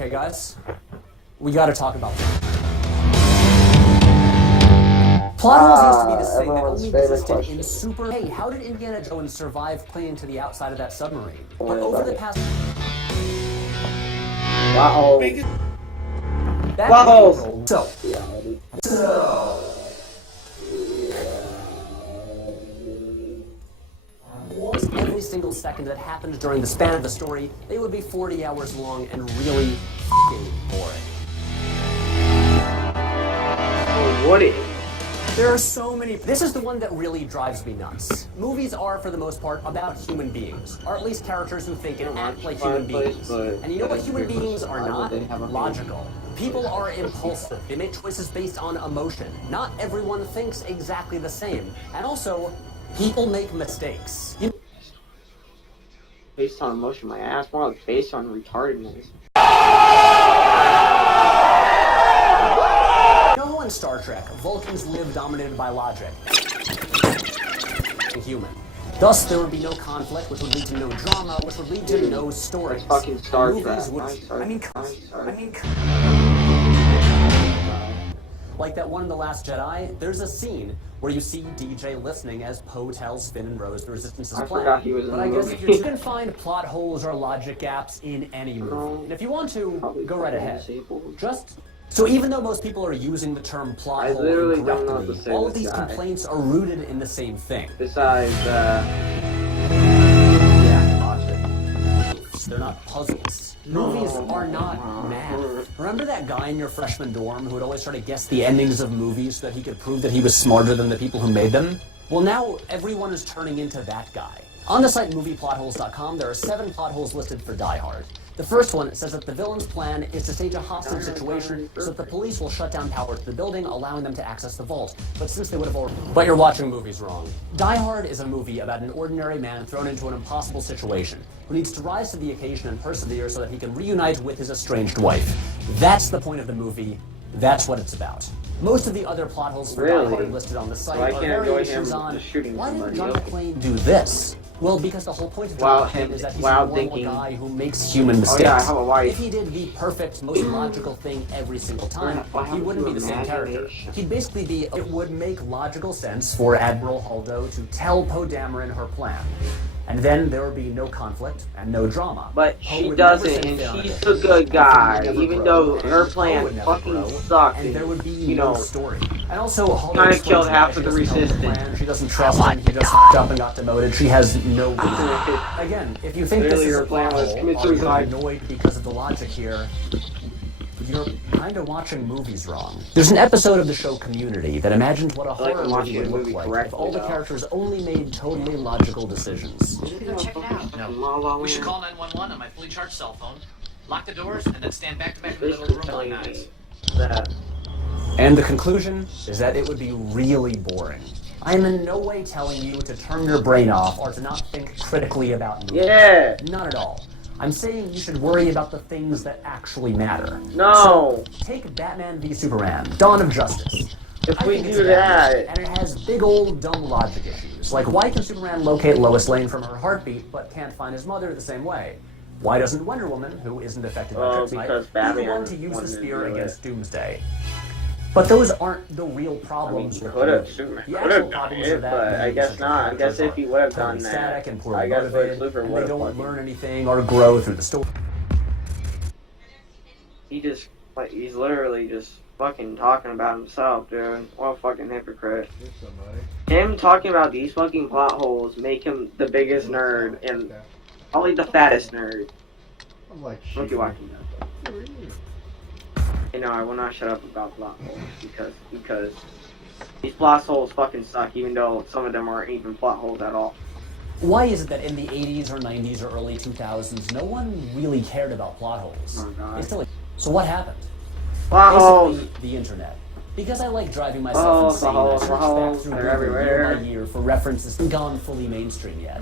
Okay, guys, we gotta talk about that. Plot holes used to be this thing that everyone's only favorite existed question. in super... Hey, how did Indiana Jones survive clinging to the outside of that submarine? Don't But worry over about the it. past... Plot holes. Back Plot in holes. April- Reality. Every single second that happened during the span of the story, they would be 40 hours long and really f***ing boring. Oh, would it? There are so many... This is the one that really drives me nuts. Movies are, for the most part, about human beings, or at least characters who think and act like human beings. And you know what human beings are not? Logical. People are impulsive. They make choices based on emotion. Not everyone thinks exactly the same. And also, people make mistakes. Based on emotion, my ass. More like based on retardedness. In Star Trek, Vulcans live dominated by logic. Human. Thus, there would be no conflict, which would lead to no drama, which would lead to no stories. That's fucking Star Trek. Like that one in The Last Jedi, there's a scene where you see DJ listening as Poe tells Finn and Rose the Resistance's plan. Forgot he was in but the I guess movie. if you can find plot holes or logic gaps in any movie, and if you want to, go right ahead. So even though most people are using the term plot hole incorrectly, all of these complaints are rooted in the same thing. Besides, They're not puzzles. Movies are not math. Remember that guy in your freshman dorm who would always try to guess the endings of movies so that he could prove that he was smarter than the people who made them? Well, now everyone is turning into that guy. On the site movieplotholes.com, there are 7 plot holes listed for Die Hard. The first one says that the villain's plan is to stage a hostage situation so that the police will shut down power to the building, allowing them to access the vault. But since they would have already... But you're watching movies wrong. Die Hard is a movie about an ordinary man thrown into an impossible situation, who needs to rise to the occasion and persevere so that he can reunite with his estranged wife. That's the point of the movie. That's what it's about. Most of the other plot holes for Die Hard listed on the site are variations on why didn't John McClane do this? Well, because the whole point of John McClane is that he's a normal guy who makes human mistakes. I have a wife. If he did the perfect, most logical thing every single time, he wouldn't be the same character. He'd basically be... It would make logical sense for Admiral Holdo to tell Poe Dameron her plan. And then there would be no conflict and no drama. But she doesn't, and she's a good guy, even though her plan fucking sucked. And there would be no story. And also, Holdo kind of killed half of the resistance. She doesn't trust him. He just f***ed up and got demoted. She has no reason. Again, if you think this is a plot hole, or you're annoyed because of the logic here, you're kind of watching movies wrong. There's an episode of the show Community that imagined what a horror movie would look like if all the characters only made totally logical decisions. We should go check it out. No. We should call 911 on my fully charged cell phone, lock the doors, and then stand back to back in the middle of the room like knives. And the conclusion is that it would be really boring. I am in no way telling you to turn your brain off or to not think critically about movies. Yeah. Not at all. I'm saying you should worry about the things that actually matter. No. So, take Batman v Superman, Dawn of Justice. If we do that... And it has big old dumb logic issues. Like, why can Superman locate Lois Lane from her heartbeat but can't find his mother the same way? Why doesn't Wonder Woman, who isn't affected by kryptonite, be the one to use the spear against Doomsday? But those aren't the real problems with the movie. The actual problems are that but I guess not. I guess if he would have done that, static and poorly I guess motivated, Luthor and would they don't have learn anything or grow through the story. He just, like, he's literally just fucking talking about himself, dude. What a fucking hypocrite. Him talking about these fucking plot holes make him the biggest nerd and probably the fattest nerd. I'm like, Look, you watching that. You know, I will not shut up about plot holes because these plot holes fucking suck, even though some of them aren't even plot holes at all. Why is it that in the 80s or 90s or early 2000s, no one really cared about plot holes? Oh, God. They still... So what happened? Plot holes! The internet. Because I like driving myself insane, I searched back through Google year by year for references that hadn't gone fully mainstream yet.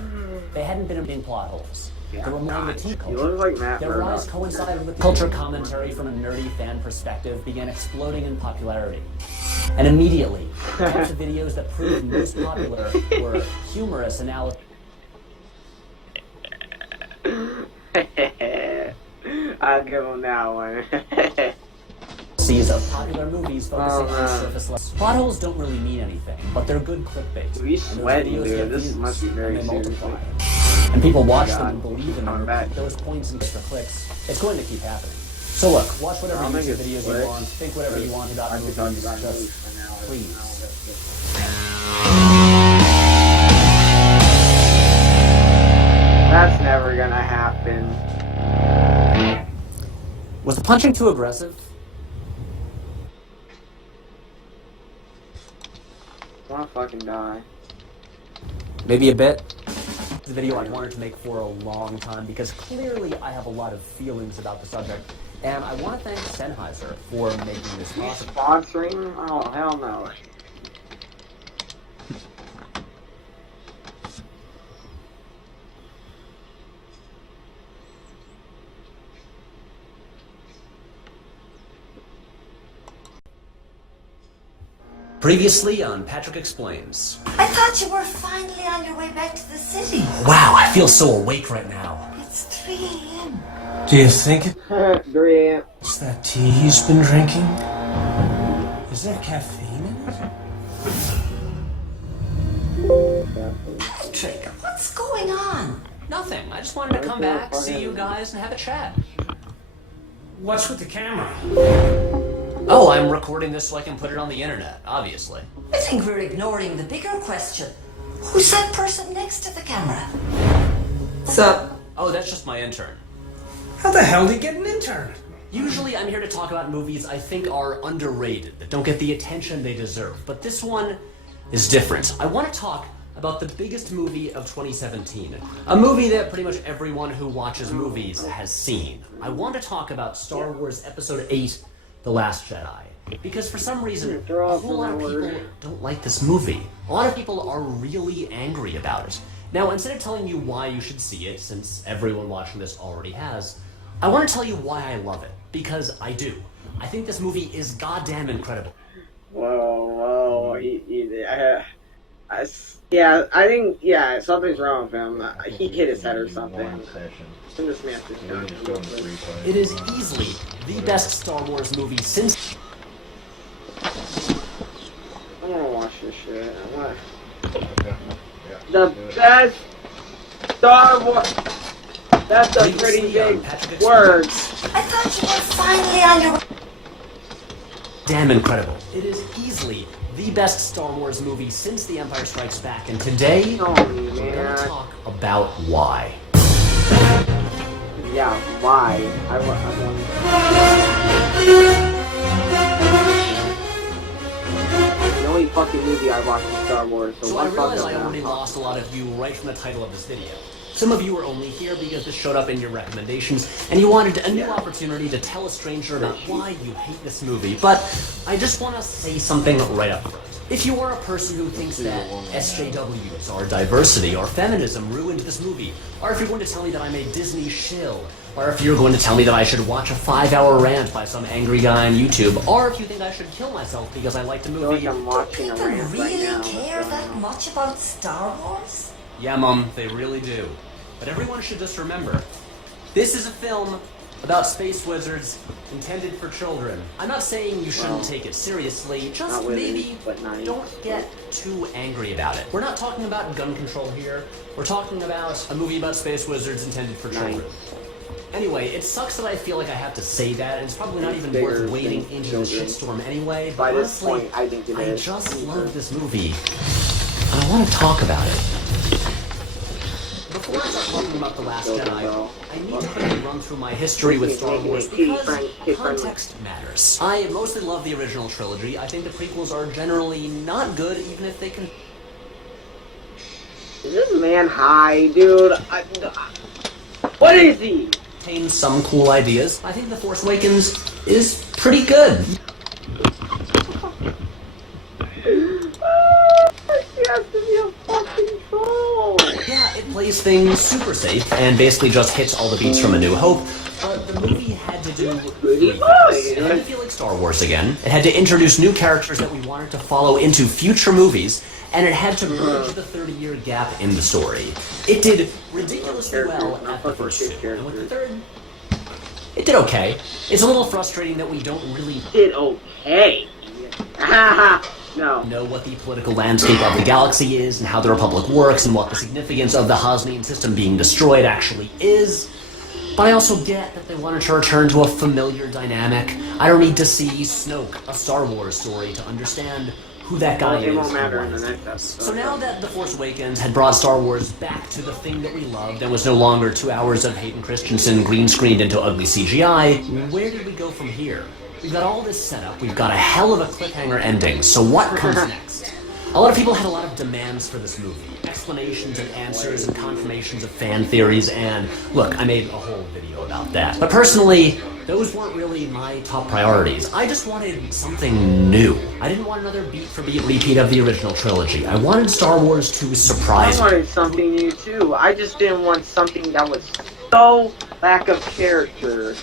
They hadn't been in plot holes. They were more in the teen culture. You look like Matt Their rise coincided with culture commentary from a nerdy fan perspective began exploding in popularity. And immediately, the types of videos that proved most popular were humorous analysis. I I'll give him that one. Sees of popular movies focusing on man. surface level. Plot holes don't really mean anything, but they're good clickbait. Dude, he's And those sweating, videos dude. get This views, must be very and they serious. multiply. And people watch them God. and believe in them, I'm back. those points and get the clicks. It's going to keep happening. So look, watch whatever I'll make YouTube it videos quick. you want, think whatever you want about I could talk movies, about movies just for now. please. That's never gonna happen. Was the punching too aggressive? I wanna fucking die. Maybe a bit. The video I wanted to make for a long time because clearly I have a lot of feelings about the subject, and I want to thank Sennheiser for making this possible. Sponsoring? Oh, hell no. Previously on Patrick Explains. I thought you were finally on your way back to the city. Wow, I feel so awake right now. It's 3 a.m. Do you think Brilliant. it's that tea he's been drinking? Is there caffeine in it? Patrick, what's going on? Nothing. I just wanted to come back, see you guys, and have a chat. What's with the camera? Oh, I'm recording this so I can put it on the internet, obviously. I think we're ignoring the bigger question. Who's that person next to the camera? Sup? Oh, that's just my intern. How the hell did he get an intern? Usually I'm here to talk about movies I think are underrated, that don't get the attention they deserve. But this one is different. I want to talk about the biggest movie of 2017. A movie that pretty much everyone who watches movies has seen. I want to talk about Star Wars Episode 8, The Last Jedi. Because for some reason, a whole lot of people don't like this movie. A lot of people are really angry about it. Now, instead of telling you why you should see it, since everyone watching this already has, I want to tell you why I love it. Because I do. I think this movie is goddamn incredible. Whoa. I think, something's wrong with him. He hit his head or something. This man is down. It is easily the best Star Wars movie since... I wanna watch this shit. The best Star Wars. That's a pretty Previously on big Patrick word. I thought you were finally on your way. Damn incredible. It is easily the best Star Wars movie since The Empire Strikes Back, and today Oh, we're going to man. talk about why. Yeah, why? I want. The only fucking movie I watched is Star Wars, so So what I realize I fuck already lost a lot of you right from the title of this video. Some of you are only here because this showed up in your recommendations, and you wanted a new opportunity to tell a stranger about why you hate this movie. But I just want to say something right up front. If you are a person who thinks that SJWs or diversity or feminism ruined this movie, or if you're going to tell me that I'm a Disney shill, or if you're going to tell me that I should watch a 5-hour rant by some angry guy on YouTube, or if you think I should kill myself because I liked a I feel like movie... I'm watching a People rant right really now. care that much about Star Wars? Yeah, Mom, they really do. But everyone should just remember, this is a film about space wizards intended for children. I'm not saying you shouldn't take it seriously, just not really, maybe but nice. don't get too angry about it. We're not talking about gun control here. We're talking about a movie about space wizards intended for children. Anyway, it sucks that I feel like I have to say that, and it's probably not even Bigger worth wading than into the children. shitstorm anyway, By but this honestly, point, I think it I is. just love this movie. And I want to talk about it. Before I start talking about The Last Jedi, I need to quickly run through my history with Star Wars because context matters. I mostly love the original trilogy. I think the prequels are generally not good, even if they can... Is this man high, dude? What is he? contain some cool ideas. I think The Force Awakens is pretty good. He has to be a fucking troll. Yeah, it plays things super safe and basically just hits all the beats from A New Hope. But the movie had to do three things. It had to feel like Star Wars again. It had to introduce new characters that we wanted to follow into future movies. And it had to bridge the 30-year gap in the story. It did ridiculously well at the first two. And with the third, It did okay. It's a little frustrating that we don't really Did okay. No. know what the political landscape of the galaxy is, and how the Republic works, and what the significance of the Hosnian system being destroyed actually is. But I also get that they wanted to return to a familiar dynamic. I don't need to see Snoke, a Star Wars story, to understand who that guy Well, it is. won't and matter why in the he's next doing this. episode. So now that The Force Awakens had brought Star Wars back to the thing that we loved and was no longer 2 hours of Hayden Christensen green screened into ugly CGI, where did we go from here? We've got all this set up, we've got a hell of a cliffhanger ending, so what comes next? A lot of people had a lot of demands for this movie. Explanations and answers and confirmations of fan theories, and look, I made a whole video about that. But personally, those weren't really my top priorities. I just wanted something new. I didn't want another beat-for-beat repeat of the original trilogy. I wanted Star Wars to surprise I me. wanted something new too. I just didn't want something that was so lack of character.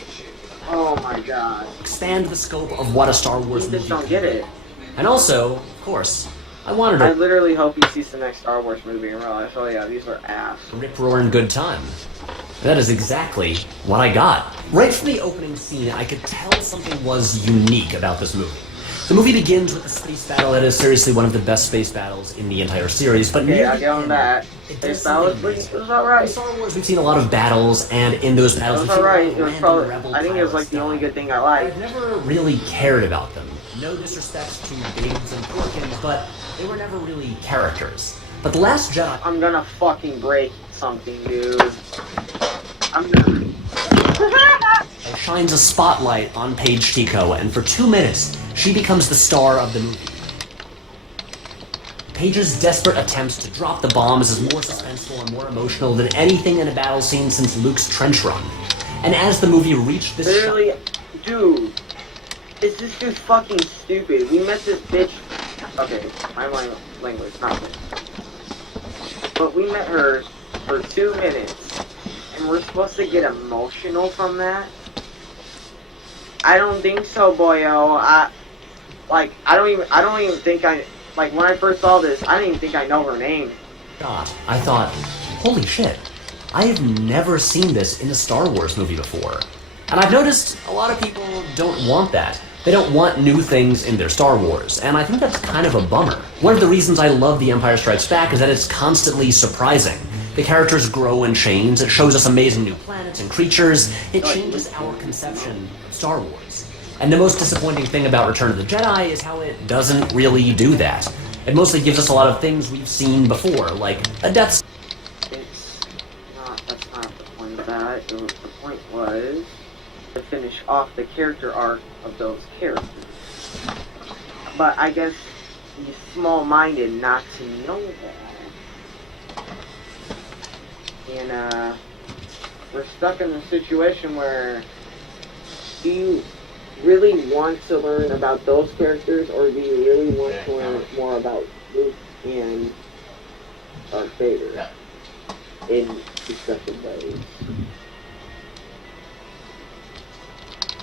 Oh my god. Expand the scope of what a Star Wars You movie just don't can get be. it. And also, of course, I wanted I a literally hope he sees the next Star Wars movie and realize, oh yeah, these are ass. rip-roaring good time. That is exactly what I got. Right from the opening scene, I could tell something was unique about this movie. The movie begins with a space battle that is seriously one of the best space battles in the entire series, but Okay, near I the get on end, that. it Space does Battle something was amazing. In alright. Star Wars, we've seen a lot of battles, and in those It battles, was we've seen a lot alright. of It was random probably, rebel I think it was like pilots the only die. good thing I liked. I've never really cared about them. No disrespect to Biggs and Porkins, but they were never really characters. But The Last Jedi, I'm gonna fucking break something, dude. I'm gonna... shines a spotlight on Paige Tico, and for 2 minutes, she becomes the star of the movie. Paige's desperate attempts to drop the bombs is more suspenseful and more emotional than anything in a battle scene since Luke's trench run. And as the movie reached this Literally, dude. Is this dude fucking stupid? We met this bitch... Okay, my language, not this. But we met her for 2 minutes, and we're supposed to get emotional from that? I don't think so, boyo. I don't even think like, when I first saw this, I didn't even think I know her name. shot, I thought, holy shit, I have never seen this in a Star Wars movie before. And I've noticed a lot of people don't want that. They don't want new things in their Star Wars, and I think that's kind of a bummer. One of the reasons I love The Empire Strikes Back is that it's constantly surprising. The characters grow and change, it shows us amazing new planets and creatures, it changes our conception of Star Wars. And the most disappointing thing about Return of the Jedi is how it doesn't really do that. It mostly gives us a lot of things we've seen before, like a Death That's not the point of that. The point was to finish off the character arc of those characters. But I guess he's small-minded not to know that. And, we're stuck in a situation where do you really want to learn about those characters, or do you really want to learn more about Luke and Darth Vader in successive ways?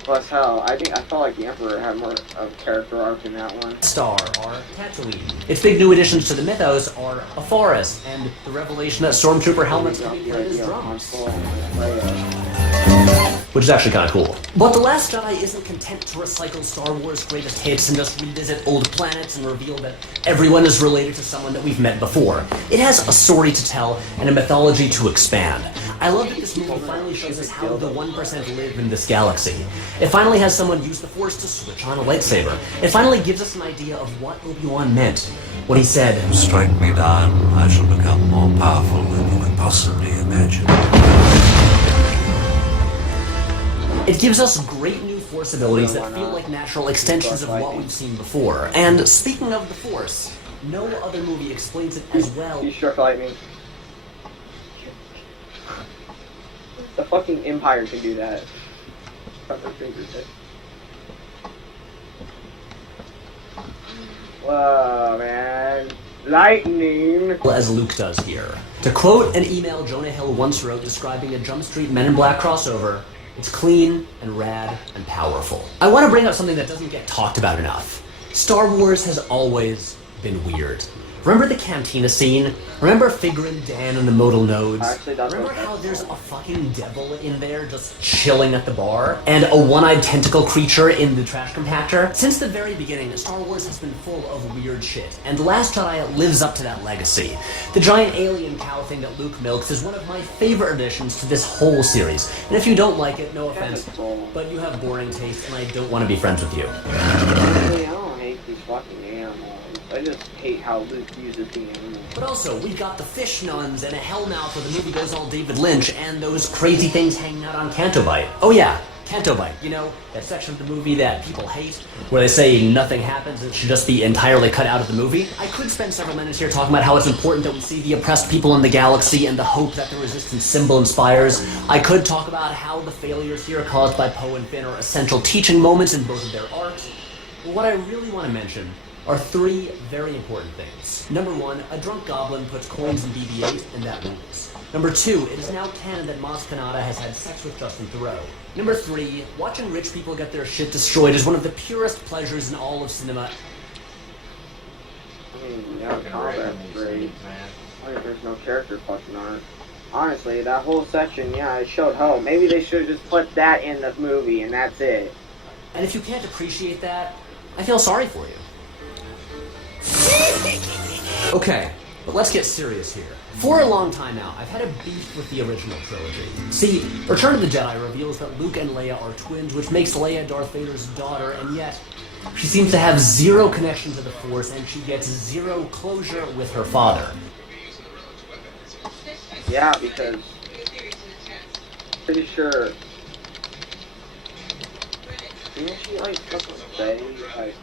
Plus, hell, I felt like the Emperor had more of character arc in that one. Star are Tatooine. Its big new additions to the mythos are a forest and the revelation that stormtrooper helmets can be played as drums, which is actually kind of cool. But The Last Jedi isn't content to recycle Star Wars greatest hits and just revisit old planets and reveal that everyone is related to someone that we've met before. It has a story to tell and a mythology to expand. I love that this movie finally shows us how the 1% live in this galaxy. It finally has someone use the Force to switch on a lightsaber. It finally gives us an idea of what Obi-Wan meant when he said, Strike me down, I shall become more powerful than you can possibly imagine. it gives us great new Force abilities that feel like natural extensions of what we've seen before. And speaking of the Force, no other movie explains it as well. You struck lightning. The fucking Empire can do that. Cut their fingertips. Whoa, man. Lightning! As Luke does here. To quote an email Jonah Hill once wrote describing a Jump Street Men in Black crossover, it's clean and rad and powerful. I want to bring up something that doesn't get talked about enough. Star Wars has always been weird. Remember the cantina scene? Remember Figrin, Dan, and the modal nodes? Actually, that's Remember what- how there's a fucking devil in there just chilling at the bar? And a one-eyed tentacle creature in the trash compactor? Since the very beginning, Star Wars has been full of weird shit, and The Last Jedi lives up to that legacy. The giant alien cow thing that Luke milks is one of my favorite additions to this whole series. And if you don't like it, no offense, but you have boring taste, and I don't want to be friends with you. Honestly, I don't hate these fucking animals. I just hate how Luke uses the animals. But also, we've got the fish nuns and a hellmouth where the movie goes all David Lynch, and those crazy things hanging out on Canto Bight. Oh yeah, Canto Bight. You know, that section of the movie that people hate, where they say nothing happens and it should just be entirely cut out of the movie. I could spend several minutes here talking about how it's important that we see the oppressed people in the galaxy and the hope that the Resistance symbol inspires. I could talk about how the failures here caused by Poe and Finn are essential teaching moments in both of their arcs. But what I really want to mention are three very important things. Number one, a drunk goblin puts coins in BB-8, and that rules. Number two, it is now canon that Maz Kanata has had sex with Justin Theroux. Number three, watching rich people get their shit destroyed is one of the purest pleasures in all of cinema. I mean, yeah, combat's great. Like, there's no character fucking art. Honestly, that whole section, yeah, it showed hope. Maybe they should have just put that in the movie, and that's it. And if you can't appreciate that, I feel sorry for you. Okay, but let's get serious here. For a long time now, I've had a beef with the original trilogy. See, Return of the Jedi reveals that Luke and Leia are twins, which makes Leia Darth Vader's daughter, and yet she seems to have zero connection to the Force, and she gets zero closure with her father. Yeah, because pretty sure. Didn't she like fucking say like,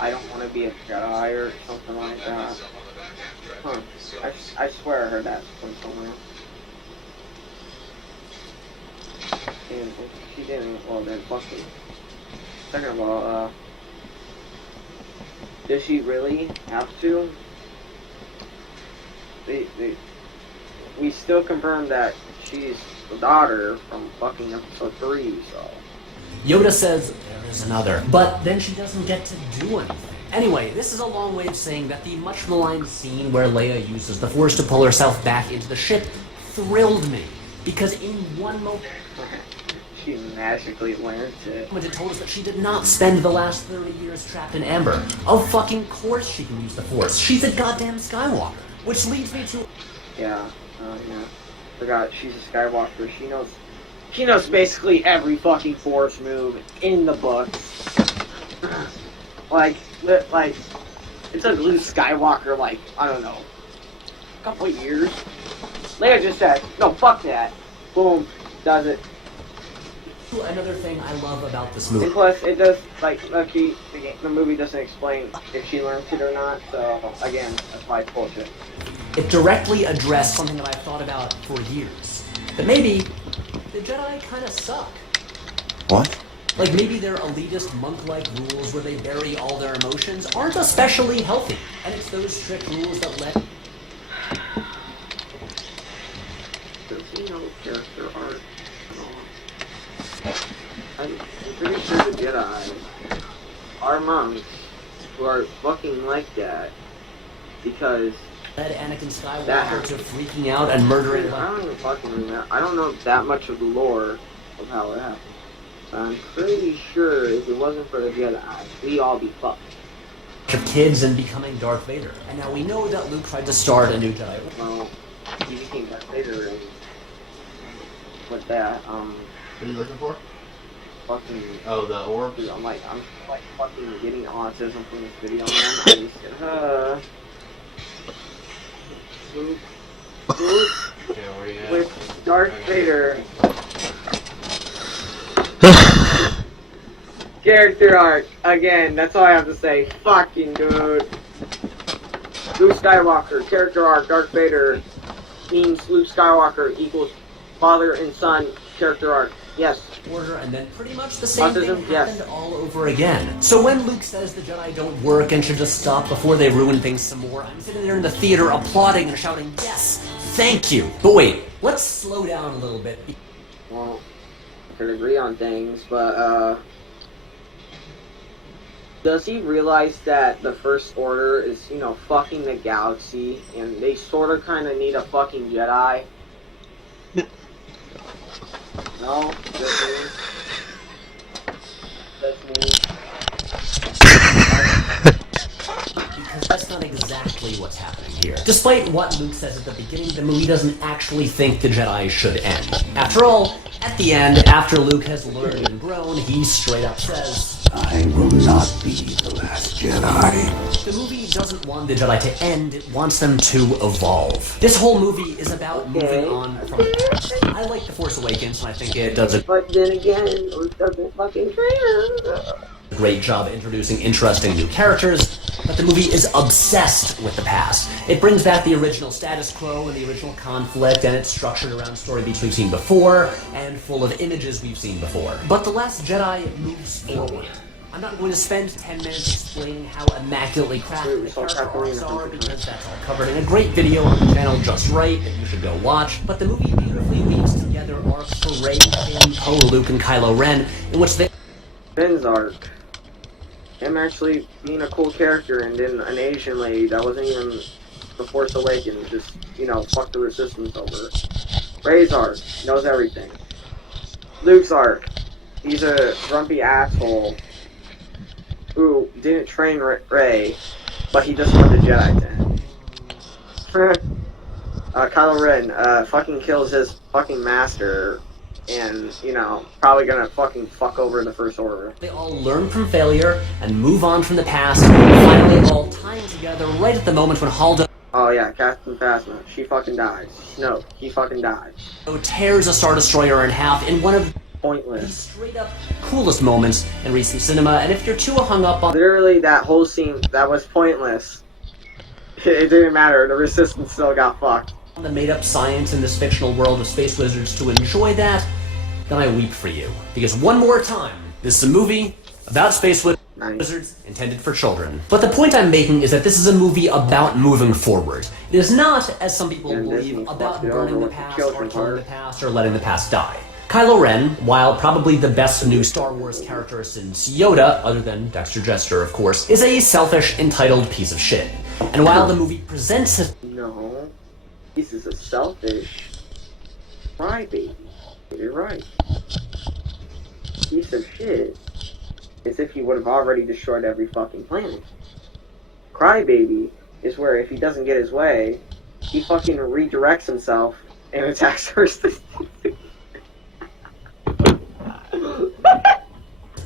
I don't want to be a Jedi or something like that? Huh? I swear I heard that from somewhere. And if she didn't, well then fucking. Second of all, does she really have to? We still confirmed that she's the daughter from fucking episode 3, so. Yoda says, there is another, but then she doesn't get to do anything. Anyway, this is a long way of saying that the much maligned scene where Leia uses the Force to pull herself back into the ship thrilled me, because in one moment She magically learned it. it told us that she did not spend the last 30 years trapped in Amber. Of fucking course she can use the Force. She's a goddamn Skywalker. Which leads me to... Yeah, yeah. Forgot, she's a Skywalker. She knows basically every fucking Force move in the books. like, it took Luke Skywalker, like, I don't know, a couple of years. Leia just said, no, fuck that. Boom, does it. Another thing I love about this And movie. plus, it does, like, lucky, the movie doesn't explain if she learns it or not, so, again, that's why it's bullshit. It directly addressed something that I've thought about for years. That maybe the Jedi kind of suck. What? Like maybe their elitist monk-like rules where they bury all their emotions aren't especially healthy. And it's those strict rules that let... There's no character art at all. I'm pretty sure the Jedi are monks who are fucking like that because led Anakin Skywalker That- to freaking out and murdering I don't even fucking remember. I don't know that much of the lore of how it happened. But I'm pretty sure if it wasn't for the Jedi, we'd all be fucked. of kids and becoming Darth Vader. And now we know that Luke tried to start a new Jedi. Well, he became Darth Vader and with that, What are you looking for? fucking Oh, the orbs? dude, I'm like fucking getting autism from this video, man. I just Luke Okay, where you at? with Darth Vader. Character arc again. That's all I have to say. Fucking dude. Luke Skywalker character arc. Darth Vader means Luke Skywalker equals father and son character arc. Yes. Order, and then pretty much the same thing Autism, yes. happened all over again. So when Luke says the Jedi don't work and should just stop before they ruin things some more, I'm sitting there in the theater applauding and shouting, yes, thank you. But wait, let's slow down a little bit. Well, I could agree on things, but Does he realize that the First Order is, you know, fucking the galaxy, and they sort of kind of need a fucking Jedi? No? That's me? That's me? Because that's not exactly what's happening here. Despite what Luke says at the beginning, the movie doesn't actually think the Jedi should end. After all, at the end, after Luke has learned and grown, he straight up says, I will not be the last Jedi. the movie doesn't want the Jedi to end, it wants them to evolve. This whole movie is about moving on from the past. I like The Force Awakens, and I think it does a But then again, Luke doesn't fucking care. great job introducing interesting new characters, but the movie is obsessed with the past. It brings back the original status quo and the original conflict, and it's structured around story beats we've seen before, and full of images we've seen before. But The Last Jedi moves forward. I'm not going to spend 10 minutes explaining how immaculately crafted the character arcs are, because that's all covered in a great video on the channel Just Right that you should go watch, but the movie beautifully weaves together arcs for Rey, Finn, Poe, Luke, and Kylo Ren, in which they Finn's arc. Him actually being a cool character, and then an Asian lady that wasn't even The Force Awakens, just, you know, fuck the Resistance over. Rey's arc, knows everything. Luke's arc, he's a grumpy asshole who didn't train Rey, but he just wanted the Jedi to end. Kylo Ren, fucking kills his fucking master, and, you know, probably gonna fucking fuck over the First Order. They all learn from failure and move on from the past, and finally all tying together right at the moment when Holdo Oh yeah, Captain Phasma, she fucking dies. No, he fucking dies. tears a Star Destroyer in half in one of the Pointless. straight up coolest moments in recent cinema, and if you're too hung up on Literally, that whole scene, that was pointless. It didn't matter, the Resistance still got fucked. the made-up science in this fictional world of space wizards to enjoy that, then I weep for you. Because one more time, this is a movie about space wizards intended for children. But the point I'm making is that this is a movie about moving forward. It is not, as some people And believe, Disney about fucked it burning over the with the past or children killing the part. past or letting the past die. Kylo Ren, while probably the best new Star Wars character since Yoda, other than Dexter Jettster of course, is a selfish, entitled piece of shit. And while the movie presents his No, this is a selfish crybaby. You're right. Piece of shit. As if he would have already destroyed every fucking planet. Crybaby is where if he doesn't get his way, he fucking redirects himself and attacks first.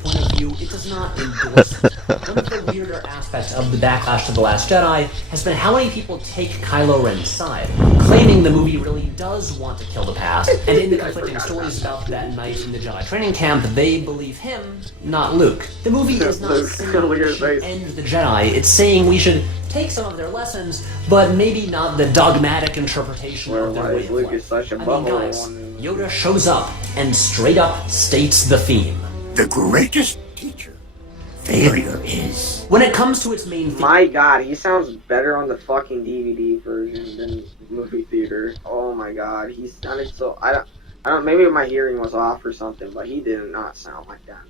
point of view, it does not endorse it. One of the weirder aspects of the backlash to The Last Jedi has been how many people take Kylo Ren's side, claiming the movie really does want to kill the past, and in the conflicting stories about that night in the Jedi training camp, they believe him, not Luke. The movie is not saying we should end the Jedi, it's saying we should take some of their lessons, but maybe not the dogmatic interpretation of their way of Luke life. is such a I mean, butthole. guys, Yoda shows up and straight up states the theme. The greatest teacher, failure is. When it comes to its main theme, My god, he sounds better on the fucking DVD version than movie theater. Oh my god, he sounded so. I don't. Maybe my hearing was off or something, but he did not sound like that.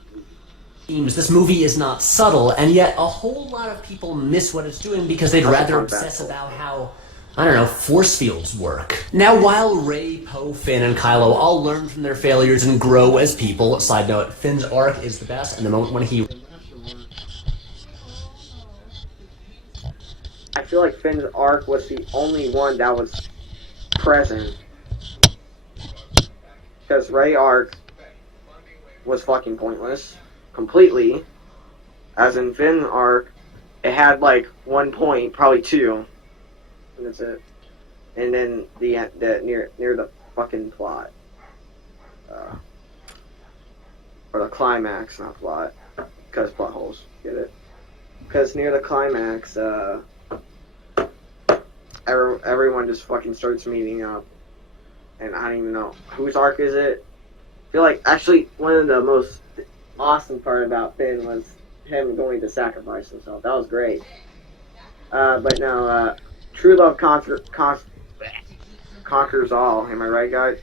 themes, this movie is not subtle, and yet a whole lot of people miss what it's doing because they'd That's a rather fun obsess fact. about how, I don't know, force fields work. Now, while Rey, Poe, Finn, and Kylo all learn from their failures and grow as people, side note, Finn's arc is the best, and the moment when he I feel like Finn's arc was the only one that was present. Because Rey arc was fucking pointless. Completely. As in Finn arc, it had like 1 point, probably 2. And that's it. And then the near the fucking plot. Or the climax, not plot. Because plot holes, get it? Because near the climax, everyone just fucking starts meeting up. And I don't even know. Whose arc is it? I feel like, actually, one of the most awesome part about Finn was him going to sacrifice himself. That was great. But no, true love conquers all. Am I right, guys?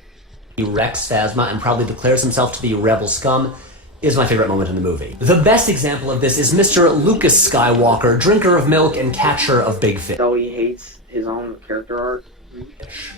wrecks Phasma and probably declares himself to be rebel scum, is my favorite moment in the movie. The best example of this is Mr. Lucas Skywalker, drinker of milk and catcher of big fish. Though he hates his own character arc.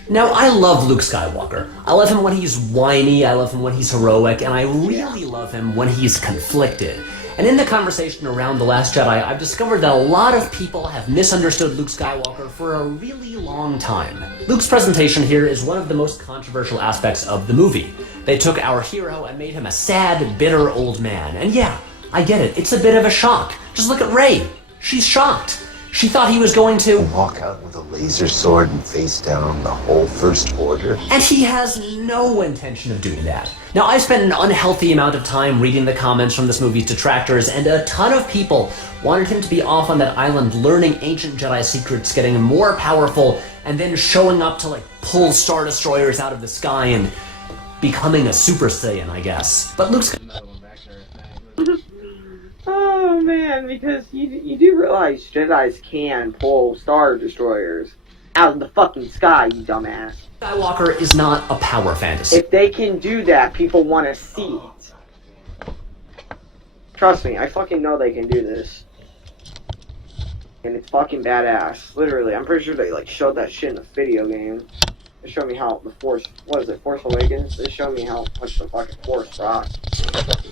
Now, I love Luke Skywalker. I love him when he's whiny, I love him when he's heroic, and I really love him when he's conflicted. And in the conversation around The Last Jedi, I've discovered that a lot of people have misunderstood Luke Skywalker for a really long time. Luke's presentation here is one of the most controversial aspects of the movie. They took our hero and made him a sad, bitter old man. And yeah, I get it, it's a bit of a shock. Just look at Rey. She's shocked. She thought he was going to walk out with a laser sword and face down the whole First Order. And he has no intention of doing that. Now, I've spent an unhealthy amount of time reading the comments from this movie's detractors, and a ton of people wanted him to be off on that island learning ancient Jedi secrets, getting more powerful, and then showing up to, like, pull Star Destroyers out of the sky and becoming a Super Saiyan, I guess. But Luke's... Oh man, because you do realize Jedis can pull Star Destroyers out of the fucking sky, you dumbass. Skywalker is not a power fantasy. If they can do that, people want to see it. Trust me, I fucking know they can do this. And it's fucking badass. Literally, I'm pretty sure they like showed that shit in the video game. They showed me how the Force, what is it, Force Awakens? They showed me how much the fucking Force rocks.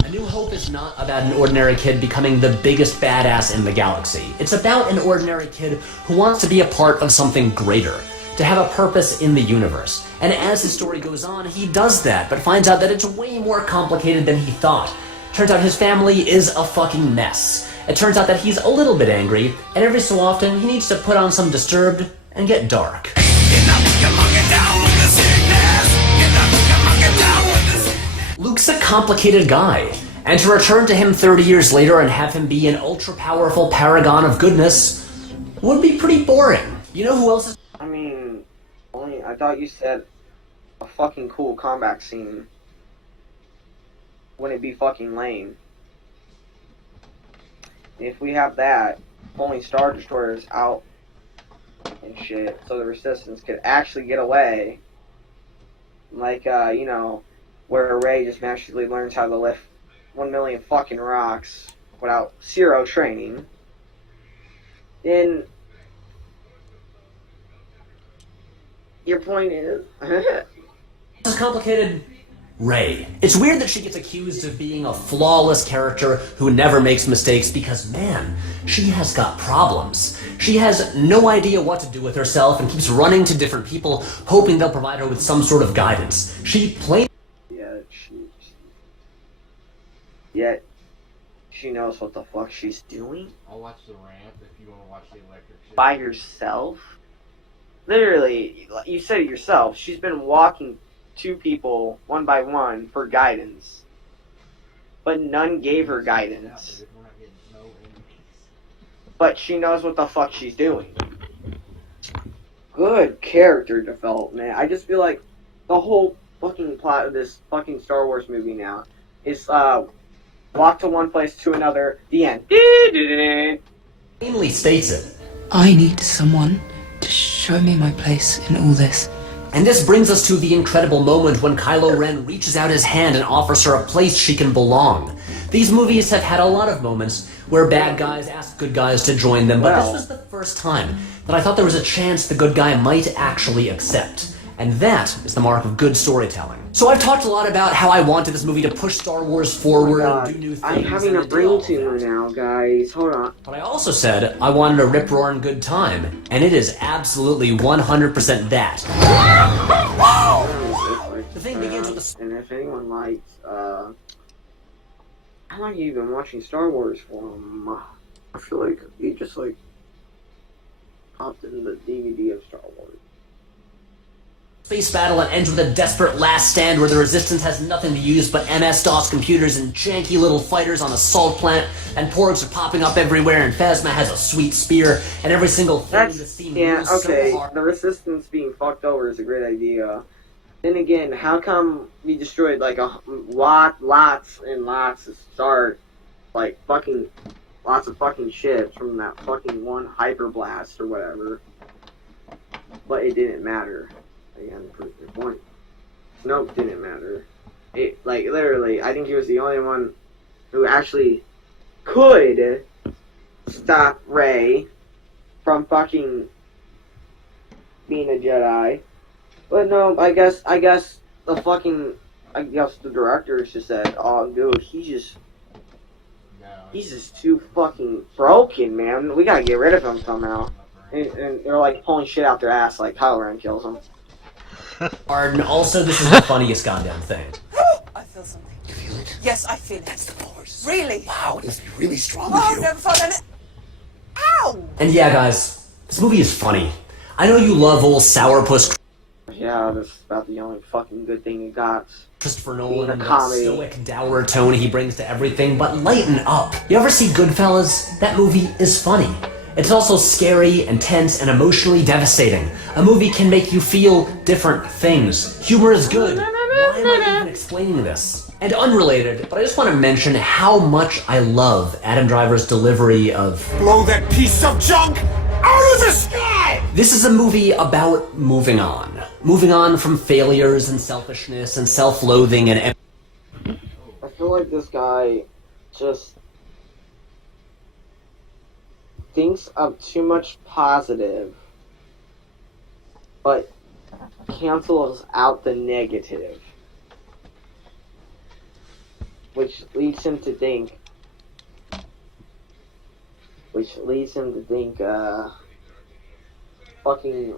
A New Hope is not about an ordinary kid becoming the biggest badass in the galaxy. It's about an ordinary kid who wants to be a part of something greater, to have a purpose in the universe. And as his story goes on, he does that, but finds out that it's way more complicated than he thought. Turns out his family is a fucking mess. It turns out that he's a little bit angry, and every so often he needs to put on some Disturbed and get dark. Luke's a complicated guy, and to return to him 30 years later and have him be an ultra-powerful paragon of goodness would be pretty boring. You know who else is... I mean, I thought you said a fucking cool combat scene. Wouldn't it be fucking lame? If we have that, pulling Star Destroyers out and shit, so the Resistance could actually get away, like, you know, where Rey just magically learns how to lift 1 million fucking rocks without zero training, then your point is... It's complicated. Rey. It's weird that she gets accused of being a flawless character who never makes mistakes because, man, she has got problems. She has no idea what to do with herself and keeps running to different people, hoping they'll provide her with some sort of guidance. Yet, she knows what the fuck she's doing? I'll watch the ramp if you want to watch the electric shit. By herself? Literally, you said it yourself, she's been walking two people, one by one, for guidance. But none gave her guidance. But she knows what the fuck she's doing. Good character development. I just feel like the whole fucking plot of this fucking Star Wars movie now is, walk to one place to another, the end. Plainly states it. I need someone to show me my place in all this. And this brings us to the incredible moment when Kylo Ren reaches out his hand and offers her a place she can belong. These movies have had a lot of moments where bad guys ask good guys to join them, but this was the first time that I thought there was a chance the good guy might actually accept. And that is the mark of good storytelling. So I've talked a lot about how I wanted this movie to push Star Wars forward and do new things. I'm having a brain tumor now, guys. Hold on. But I also said I wanted a rip-roaring good time, and it is absolutely 100% that. The thing begins with the... And if anyone likes, how long have you been watching Star Wars for? I feel like you just, like, popped in the DVD of Star Wars. Space battle and ends with a desperate last stand where the Resistance has nothing to use but MS-DOS computers and janky little fighters on a salt plant, and Porgs are popping up everywhere, and Phasma has a sweet spear, and every single thing in the scene moves so hard. The Resistance being fucked over is a great idea. Then again, how come we destroyed like lots and lots of lots of fucking ships from that fucking one hyper blast or whatever, but it didn't matter. Again, prove your point. Nope, didn't matter. It, like, literally, I think he was the only one who actually could stop Rey from fucking being a Jedi. But no, I guess the directors just said, "Oh, dude, he's just too fucking broken, man. We gotta get rid of him somehow." And they're like pulling shit out their ass like Kylo Ren kills him. And also, this is the funniest goddamn thing. I feel something. You feel it? Yes, I feel it. That's the Force. Really? Wow, it must be really strong Oh, of I've you. never felt any... Ow! And yeah, guys, this movie is funny. I know you love old sourpuss Yeah, that's about the only fucking good thing it got. Christopher Nolan and a the comedy. stoic, dour tone he brings to everything, but lighten up. You ever see Goodfellas? That movie is funny. It's also scary, intense, and emotionally devastating. A movie can make you feel different things. Humor is good. Why am I even explaining this? And unrelated, but I just want to mention how much I love Adam Driver's delivery of Blow that piece of junk out of the sky! This is a movie about moving on. Moving on from failures and selfishness and self-loathing and... I feel like this guy just thinks of too much positive, but cancels out the negative, which leads him to think fucking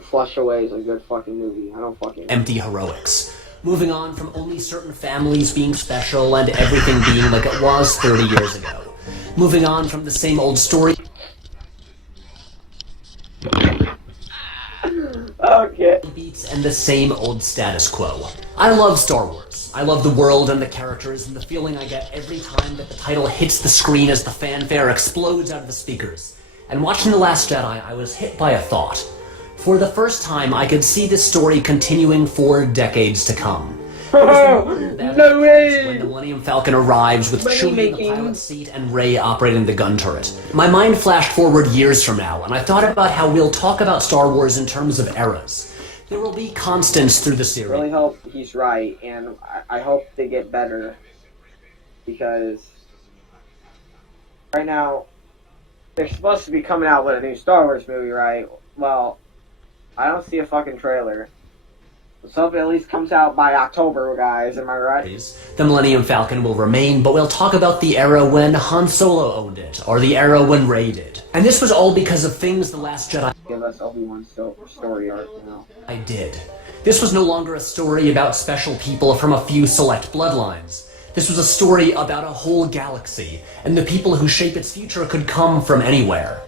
Flush Away is a good fucking movie. I don't fucking empty heroics. Moving on from only certain families being special and everything being like it was 30 years ago. Moving on from the same old story. Okay. Beats and the same old status quo. I love Star Wars. I love the world and the characters and the feeling I get every time that the title hits the screen as the fanfare explodes out of the speakers. And watching The Last Jedi, I was hit by a thought. For the first time, I could see this story continuing for decades to come. No way! When the Millennium Falcon arrives with Chewie in the pilot seat and Rey operating the gun turret. My mind flashed forward years from now, and I thought about how we'll talk about Star Wars in terms of eras. There will be constants through the I series. really hope he's right, and I hope they get better, because right now they're supposed to be coming out with a new Star Wars movie, right? Well, I don't see a fucking trailer. So if it at least comes out by October, guys, am I right? The Millennium Falcon will remain, but we'll talk about the era when Han Solo owned it, or the era when Rey did. And this was all because of things The Last Jedi Give us Obi-Wan's story arc now. I did. This was no longer a story about special people from a few select bloodlines. This was a story about a whole galaxy, and the people who shape its future could come from anywhere.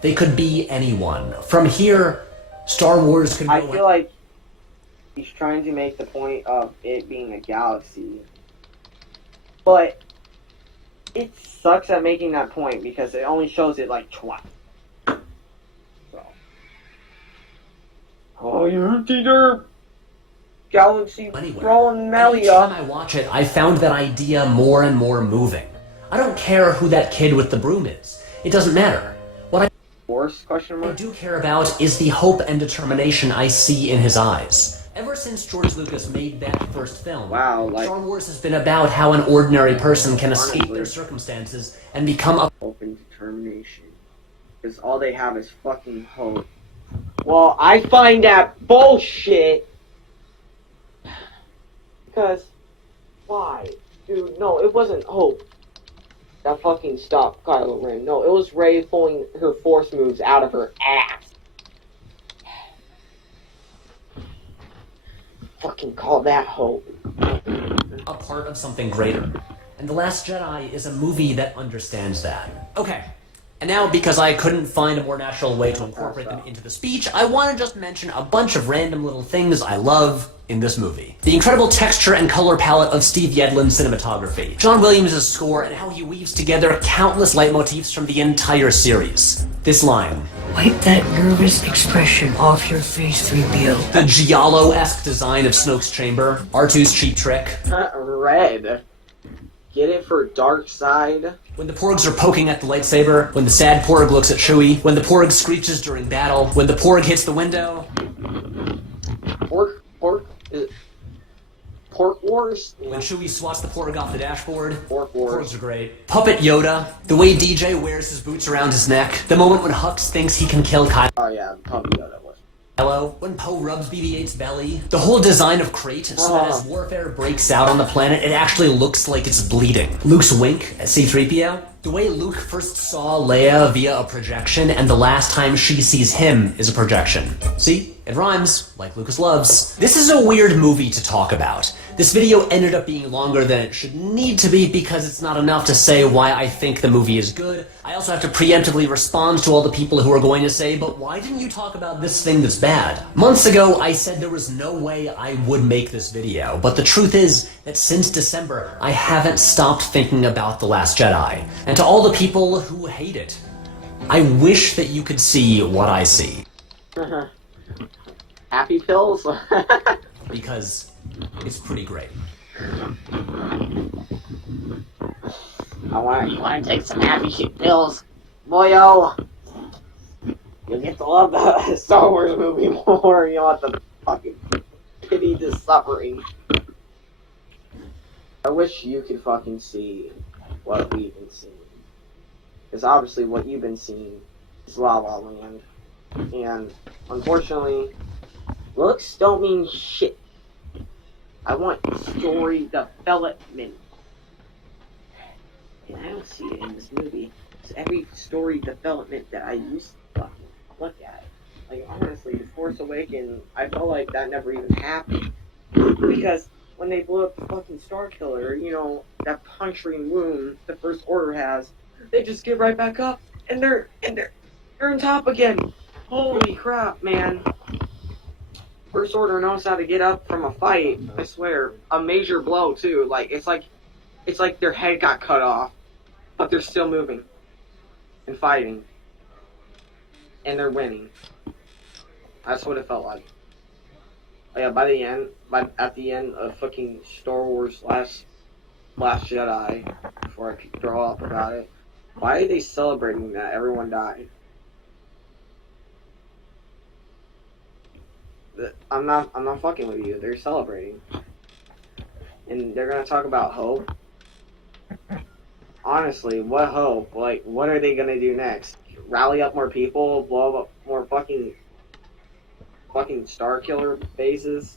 They could be anyone. From here, Star Wars could go... I feel like he's trying to make the point of it being a galaxy. But it sucks at making that point because it only shows it like twice. So. Oh, you Peter! Galaxy throwing Each time Melia. I watch it, I found that idea more and more moving. I don't care who that kid with the broom is. It doesn't matter. What Force? Question I mark? do care about is the hope and determination I see in his eyes. Ever since George Lucas made that first film, Wow, like... Star Wars has been about how an ordinary person can escape their circumstances and become a... Hope and determination. Because all they have is fucking hope. Well, I find that bullshit. Because, why? Dude, no, it wasn't hope that fucking stopped Kylo Ren. No, it was Rey pulling her force moves out of her ass. Fucking call that hope. a part of something greater. And The Last Jedi is a movie that understands that. Okay. And now, because I couldn't find a more natural way to incorporate them into the speech, I want to just mention a bunch of random little things I love in this movie. The incredible texture and color palette of Steve Yedlin's cinematography, John Williams' score, and how he weaves together countless leitmotifs from the entire series. This line. Wipe that nervous expression off your face, 3PO. The Giallo-esque design of Snoke's chamber, R2's cheap trick. Red. Get it for dark side. When the Porgs are poking at the lightsaber, when the sad Porg looks at Chewie, when the Porg screeches during battle, when the Porg hits the window. Porg Pork Wars? When Chewie swats the pork off the dashboard. Pork Wars. Porks are great. Puppet Yoda. The way DJ wears his boots around his neck. The moment when Hux thinks he can kill Kylo. Oh yeah, Puppet Yoda was. When Poe rubs BB-8's belly. The whole design of Crate, so that as warfare breaks out on the planet, it actually looks like it's bleeding. Luke's wink at C-3PO. The way Luke first saw Leia via a projection, and the last time she sees him is a projection. See? It rhymes, like Lucas loves. This is a weird movie to talk about. This video ended up being longer than it should need to be because it's not enough to say why I think the movie is good. I also have to preemptively respond to all the people who are going to say, but why didn't you talk about this thing that's bad? Months ago, I said there was no way I would make this video, but the truth is that since December, I haven't stopped thinking about The Last Jedi. And to all the people who hate it, I wish that you could see what I see. Happy pills? Because it's pretty great. You want to take some happy shit pills? Boyo! You'll get to love the Star Wars movie more. You want to fucking pity the suffering. I wish you could fucking see what we've been seeing. Because obviously what you've been seeing is La La Land. And unfortunately, looks don't mean shit. I want story development. And I don't see it in this movie. It's every story development that I used to fucking look at. Like, honestly, The Force Awakens, I felt like that never even happened. Because when they blew up the fucking Star Killer, you know, that puncturing wound the First Order has, they just get right back up, and they're on top again. Holy crap, man. First Order knows how to get up from a fight, I swear. A major blow, too. It's like their head got cut off, but they're still moving and fighting. And they're winning. That's what it felt like. Yeah, at the end of fucking Star Wars Last Jedi, before I could throw up about it, why are they celebrating that everyone died? I'm not fucking with you. They're celebrating. And they're gonna talk about hope. Honestly, what hope? Like, what are they gonna do next? Rally up more people, blow up more fucking Star Killer bases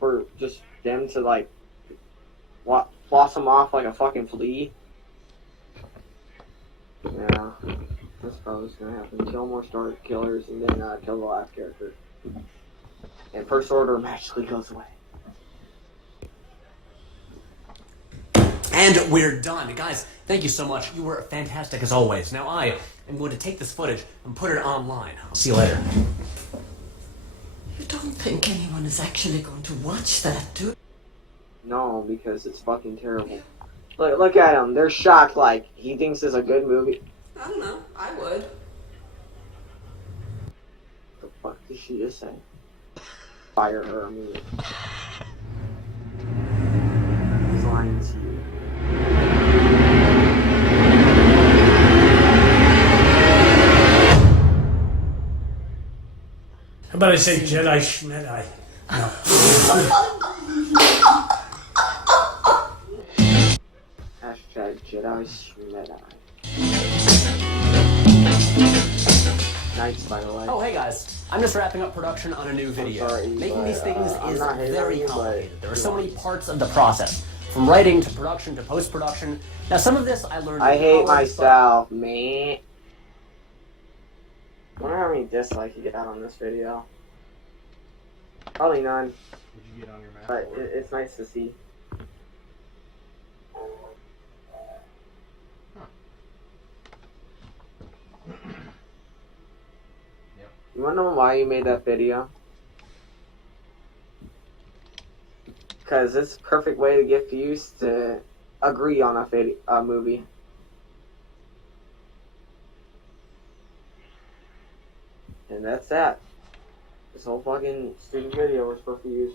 for just them to, like, blossom off like a fucking flea? Yeah, that's probably what's gonna happen. Kill more Star Killers and then kill the last character. And First Order magically goes away. And we're done. Guys, thank you so much. You were fantastic as always. Now I am going to take this footage and put it online. I'll see you later. You don't think anyone is actually going to watch that, do you? No, because it's fucking terrible. Look at them. They're shocked like he thinks it's a good movie. I don't know. I would. What the fuck did she just say? Fire her immediately. He's lying to you. How about I say Jedi Schmedai? No. Hashtag Jedi Schmedai. Nice, by the way. Oh, hey guys. I'm just wrapping up production on a new video. sorry, Making these things I'm is not hating very on you, complicated. but There are so many parts of the process. From writing to production to post-production. Now some of this I learned I in hate college, myself, man. I wonder how many dislikes you get out on this video. Probably none, What'd you get on your map? but it's nice to see. You wanna know why you made that video? Because it's a perfect way to get views to agree on a movie. And that's that. This whole fucking stupid video was for views.